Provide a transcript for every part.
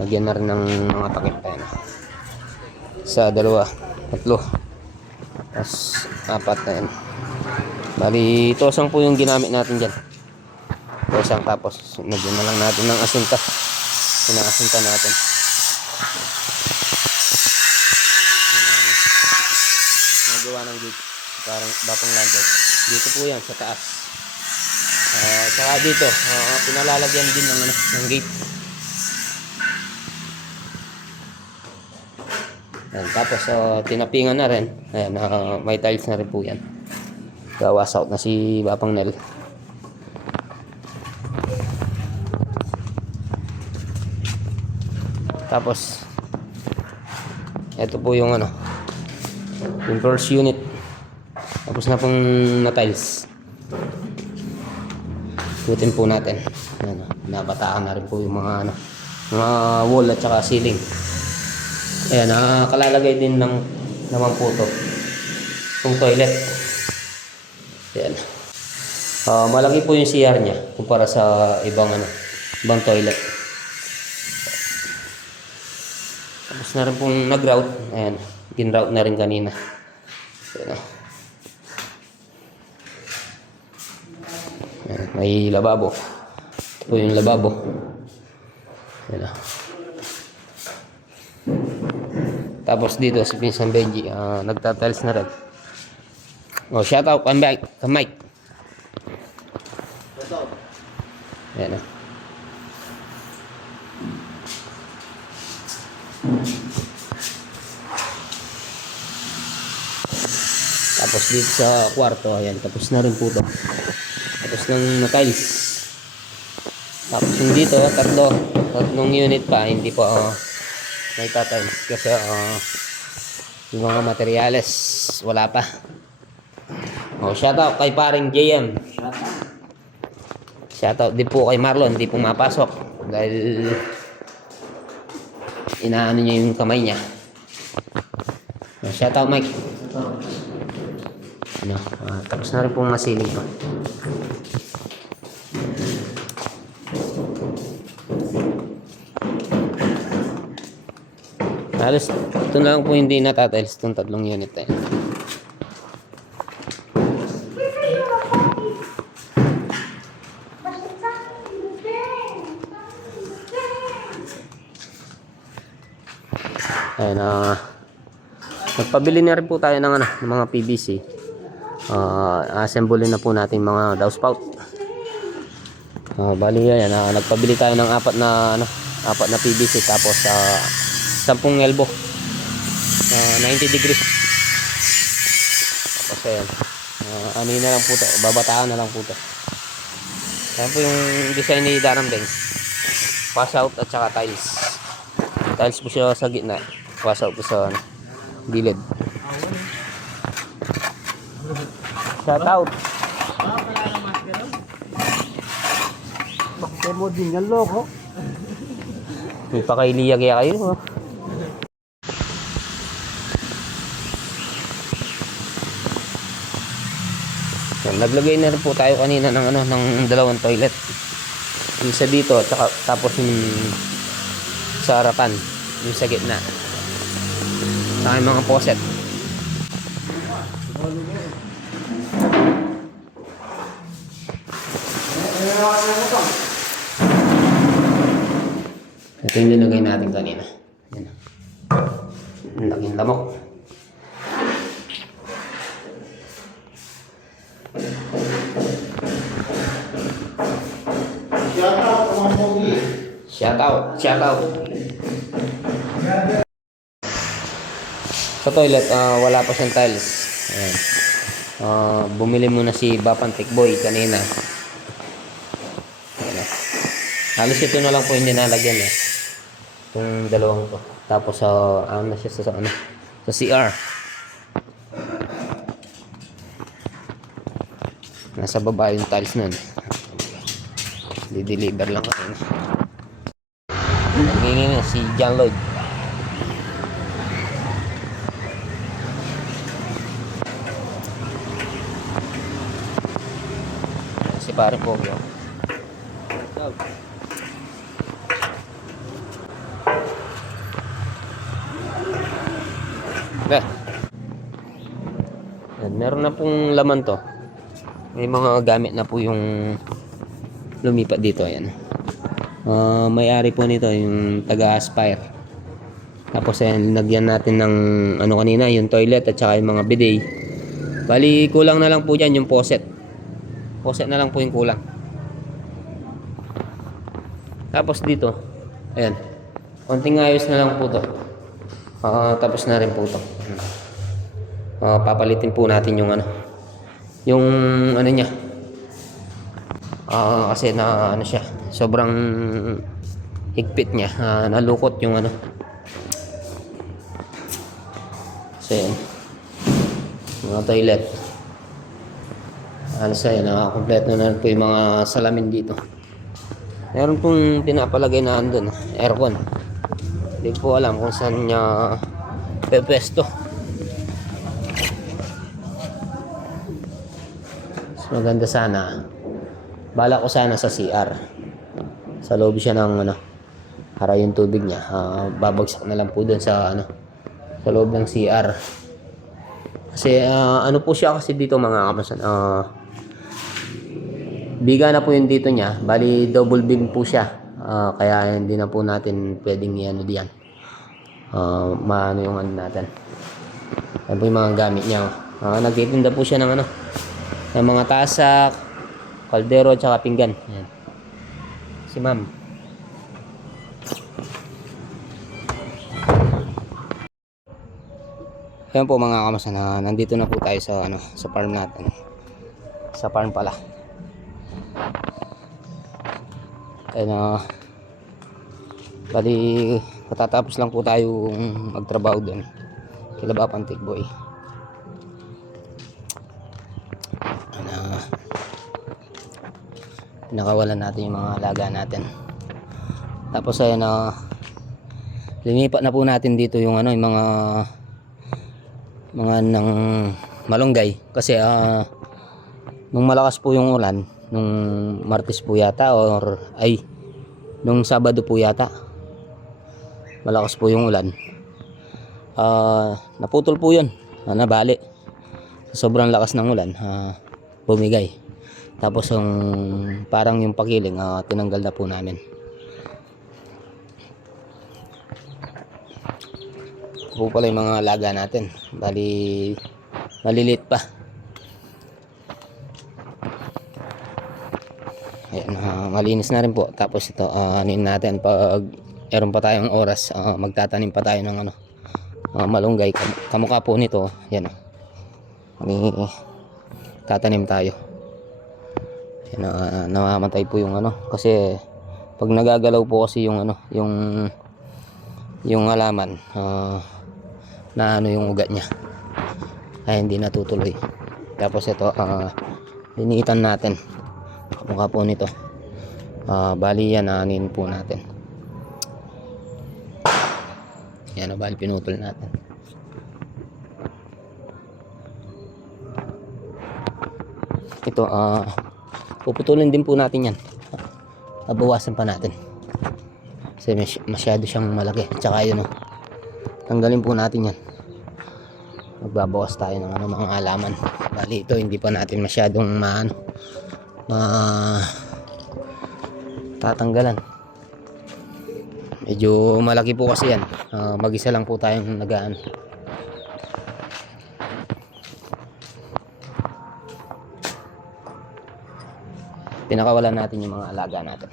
Lagyan na rin ng mga takip. Ayan. Isa, dalawa, tatlo, tapos apat na yan. Bali, tosang po yung ginamit natin dyan. Tosang, tapos nagyan na lang natin ng asinta. Pinaasinta natin. Nagawa ng gate. Parang bapang lander. Dito po yan, sa taas. Saka dito, pinalalagyan din ng gate. Ayan, tapos tinapingan na rin. Ayan, may tiles na rin po yan. Gawas out na si Bapang Nel. Tapos ito po yung yung first unit. Tapos na pong na tiles. Ikutin po natin. Ayan, nabataan na rin po yung mga mga wall at saka ceiling. Ayan, nakalalagay din naman po ito itong toilet. Ayan. Malaki po yung CR nya kumpara sa ibang toilet. Tapos na rin pong nag-route. Ayan, gin-route na rin kanina. Ayan. Ayan, may lababo. Ito yung lababo. Ayan. Tapos dito si Pinsan Benji, nagtatiles na rin. Shout out kay Mike. Ayan. Tapos dito sa kwarto, ayan, tapos na rin po ito. Tapos ng tiles. Tapos yung dito, tatlong unit pa, hindi pa may tiles kasi yung mga materyales wala pa. Shoutout kay paring JM. Shoutout din po kay Marlon, hindi pumapasok dahil inaano niya yung kamay niya. Shoutout Mike. Tapos na rin pong masiling to. Halos ito na lang po hindi natatiles itong tatlong unit eh. Ayan, nagpabili na rin po tayo ng mga PVC. Assemble na po natin mga downspout. Bali yan, nagpabili tayo ng apat na PVC tapos 10 elbow 90 degrees. Tapos ayan, ano yun na lang po ito, babataan na lang po ito. Ayan po yung design ni Darambeng, pass out at saka tiles po siya sa gitna, pass out po sa gilid. Shout out. Bakit mo din yan loko? May pakailiya kaya kayo. Naglagay na rin po tayo kanina ng dalawang toilet. Yung sa dito at tapos yung sa harapan, yung sa gitna. Sa aking mga faucet. Ito yung nilagay natin kanina. Ang laking lamok. Shout out. Sa toilet, wala pa siyang tiles. Ayan. Bumili muna si Bapantik Boy kanina. Ayan. Halos ito na lang po hindi nalagyan eh. Itong dalawang to. Tapos na siya sa CR. Nasa baba yung tiles nun. Di-deliver lang kanina. Nagingin na si John Lloyd. Si pare Pogo. meron na pong laman to. May mga gamit na po yung lumipat dito. Ayan. May-ari po nito yung taga-Aspire. Tapos ayan, lagyan natin ng ano kanina, yung toilet at saka yung mga bidet. Bali, kulang na lang po dyan yung faucet. Faucet na lang po yung kulang. Tapos dito, ayan, konting ayos na lang po to. Tapos na rin po to. Papalitin po natin yung ano, yung ano niya. Kasi na ano siya, sobrang higpit niya. Nalukot yung ano. So yan, mga toilet. Ano sa yan, kompleto na po yung mga salamin dito. Meron pong pinapalagay na andun, aircon. Hindi ko alam kung saan niya pepesto. So, maganda sana. Bala ko sana sa CR. Sa loob siya ng ano, para yung tubig niya. Babagsak na lang po dun sa ano, sa loob ng CR. Kasi ano po siya kasi dito mga kamasan. Biga na po yung dito niya. Bali double beam po siya. Kaya hindi na po natin pwedeng i-ano diyan. Maano yung ano natin. Ano po yung mga gamit niya. Nagtitinda po siya ng ano, ng mga tasak, kaldero, at saka pinggan. Ayan. Si ma'am. Ayan po mga kamasan, nandito na po tayo sa ano, sa farm natin. Sa farm pala. Ayan, bali patatapos lang po tayo magtrabaho doon. Kila Bapang Tikboy. Pinakawalan natin yung mga alaga natin. Tapos ayan, linipat na po natin dito yung ano, yung mga ng malunggay kasi nung malakas po yung ulan nung Martes po yata or ay nung Sabado po yata, malakas po yung ulan. Naputol po yun, nabali sobrang lakas ng ulan, bumigay. Tapos yung parang yung pakiling tinanggal na po namin. Po pala yung mga alaga natin, bali maliliit pa. Ayan, malinis na rin po. Tapos ito anin natin pag meron pa tayong oras, magtatanim pa tayo ng ano, malunggay. Kamukha po nito, yan tatanim tayo. Yan, namamatay po yung ano kasi pag nagagalaw po kasi yung ano, yung halaman, na ano yung ugat niya ay hindi natutuloy. Tapos ito linitan natin kamukha po nito, bali yan anin po natin. Yan, bali pinutol natin. Ito puputulin din po natin yan, bawasan pa natin kasi masyado siyang malaki. Tsaka yun tanggalin po natin yan, magbabawas tayo ng ano, mga halaman. Bali ito hindi pa natin masyadong tatanggalan, medyo malaki po kasi yan. Mag-isa lang po tayong nagaan. Pinakawalan natin yung mga alaga natin.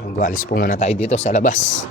Magwalis po muna tayo dito sa labas.